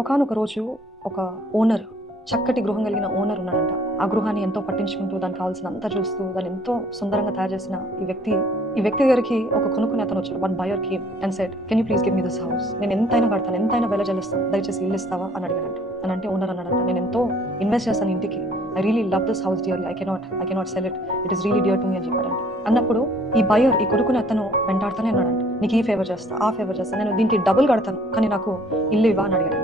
ఒకానొక రోజు ఒక ఓనర్, చక్కటి గృహం కలిగిన ఓనర్ ఉన్నాడంట. ఆ గృహాన్ని ఎంతో పట్టించుకుంటూ, దానికి కావాల్సినంత చూస్తూ, దాన్ని ఎంతో సుందరంగా తయారు చేసిన ఈ వ్యక్తి దగ్గరికి ఒక కొనుక్కునే అతను వచ్చాడు. One buyer came and said, can you please give me this house? నేను ఎంతైనా కడతాను, ఎంతైనా వెల చెల్లిస్తాను, దయచేసి ఇల్లు ఇస్తావా అని అడిగాడంట. అని అంటే ఓనర్ అన్నాడంట, నేను ఎంతో ఇన్వెస్ట్ చేస్తాను ఇంటికి, I really love this house dearly, I cannot sell it, it is really dear to me అని చెప్పాడంట. అన్నప్పుడు ఈ బయర్, ఈ కొనుక్కునే అతను వెంటాడుతూనే ఉన్నాడంట, నీకు ఈ ఫేవర్ చేస్తా, ఆ ఫేవర్ చేస్తా, నేను దీనికి డబుల్ కడతాను, కానీ నాకు ఇల్లు ఇవ్వా అని అడిగాడు.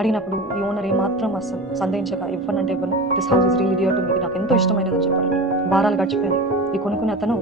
అడిగినప్పుడు ఈ ఓనర్ ఏమాత్రం అసలు సందేహించక, ఇవ్వనంటే ఇవ్వను, this house is really dear to me, నాకు ఎంతో ఇష్టమైనదని చెప్పాడు. వారాలు గడిచిపోయాయి. ఈ కొనుక్కునే అతను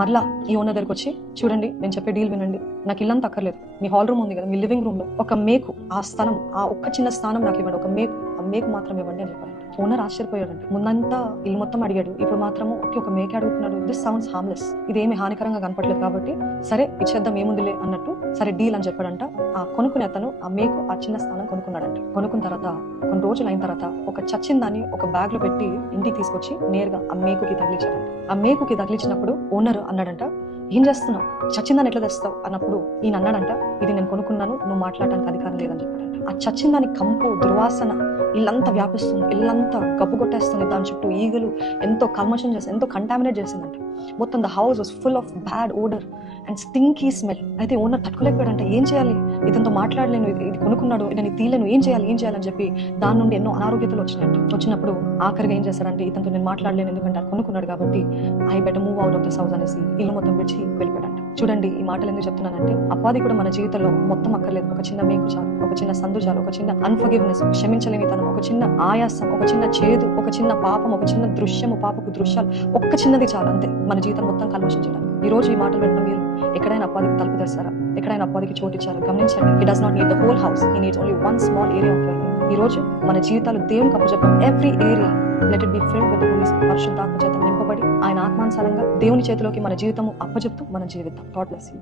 మరలా ఈ ఓనర్ దగ్గరికి వచ్చి, చూడండి నేను చెప్పే డీల్ వినండి, నాకు ఇల్లంతా అక్కర్లేదు, మీ హాల్ రూమ్ ఉంది కదా, మీ లివింగ్ రూమ్ లో ఒక మేకు, ఆ స్థానం, ఆ ఒక్క చిన్న స్థానం నాకు ఇవ్వండి, ఒక మేకు, ఆ మేకు మాత్రం ఇవ్వండి అని చెప్పాడు. ఓనర్ ఆశ్చర్యపోయాడంటే, ముందంతా ఇల్లు మొత్తం అడిగాడు, ఇప్పుడు మాత్రము ఒక మేకే అడుగుతున్నాడు. దిస్ సౌండ్స్ హార్మ్లెస్, ఇదేమి హానికరంగా కనపడలేదు కాబట్టి సరే ఇచ్చేద్దాం, ఏముందిలే అన్నట్టు సరే డీల్ అని చెప్పాడంట. ఆ కొనుక్కునే అతను ఆ మేకు, ఆ చిన్న స్థానం కొనుక్కున్నాడంట. కొనుక్కున్న తర్వాత కొన్ని రోజులు అయిన తర్వాత ఒక చచ్చిన దాన్ని ఒక బ్యాగ్ లో పెట్టి ఇంటికి తీసుకొచ్చి నేరుగా ఆ మేకుకి తగిలించాడంట. ఆ మేకుకి తగిలించినప్పుడు ఓనర్ అన్నాడంట, ఏం చేస్తున్నావు, చచ్చిందాన్ని ఎట్లా తెస్తావు అన్నప్పుడు ఈయన అన్నాడంట, ఇది నేను కొనుక్కున్నాను, నువ్వు మాట్లాడడానికి అధికారం లేదని చెప్పాడంట. ఆ చచ్చిందాని కంపు, దుర్వాసన ఇల్లంతా వ్యాపిస్తుంది, ఇల్లంతా గబ్బు కొట్టేస్తుంది, దాని చుట్టూ ఈగలు ఎంతో కల్మషం చేసి, ఎంతో కంటామినేట్ చేసిందంట. మొత్తం the house was full of bad odour and stinky smell. అయితే ఓనర్ తట్టుకోలేకపోయాడంట, ఏం చేయాలి, ఇతనితో మాట్లాడలేను, ఇది కొనుక్కున్నాడు, నేను తీయలేను, ఏం చేయాలని చెప్పి దాని నుండి ఎన్నో అనారోగ్యతలు వచ్చినప్పుడు ఆఖరిగా ఏం చేశాడంటే, ఇతనితో నేను మాట్లాడలేను, ఎందుకంటే అది కొనుక్కున్నాడు కాబట్టి I better move out of this house అనేసి ఇల్లు మొత్తం విడిచి వెళ్ళిపోయాడంట. చూడండి ఈ మాటలు ఎందుకు చెప్తున్నానంటే, అపవాది కూడా మన జీవితంలో మొత్తం అక్కర్లేదు, ఒక చిన్న మేకు చాలు, ఒక చిన్న సందు చాలు, ఒక చిన్న అన్ఫర్గివ్నెస్, క్షమించలేని తనం, ఒక చిన్న ఆయాసం, ఒక చిన్న చేదు, ఒక చిన్న పాపం, ఒక చిన్న దృశ్యము, పాపపు దృశ్యాలు, ఒక్క చిన్నది చాలు అంతే మన జీవితం మొత్తం కల్మషించడానికి. ఈ రోజు ఈ మాటలు విన్న మీరు ఎక్కడైనా అపవాదికి తలుపు తెస్తారా, ఎక్కడైనా అపవాదికి చోటు ఇచ్చారా గమనించండి. He does not need the whole house, he needs only one small area of your life. ఈ రోజు మన జీవితాలు దేవునికి అప్పచెప్పాం. Every area let it be filled with the holy spirit, పరిశుద్ధాత్మ చేత నింపబడి ఆయన ఆత్మానుసారంగా దేవుని చేతిలోకి మన జీవితము అప్పచెప్తూ మనం జీవిద్దాం. God bless you.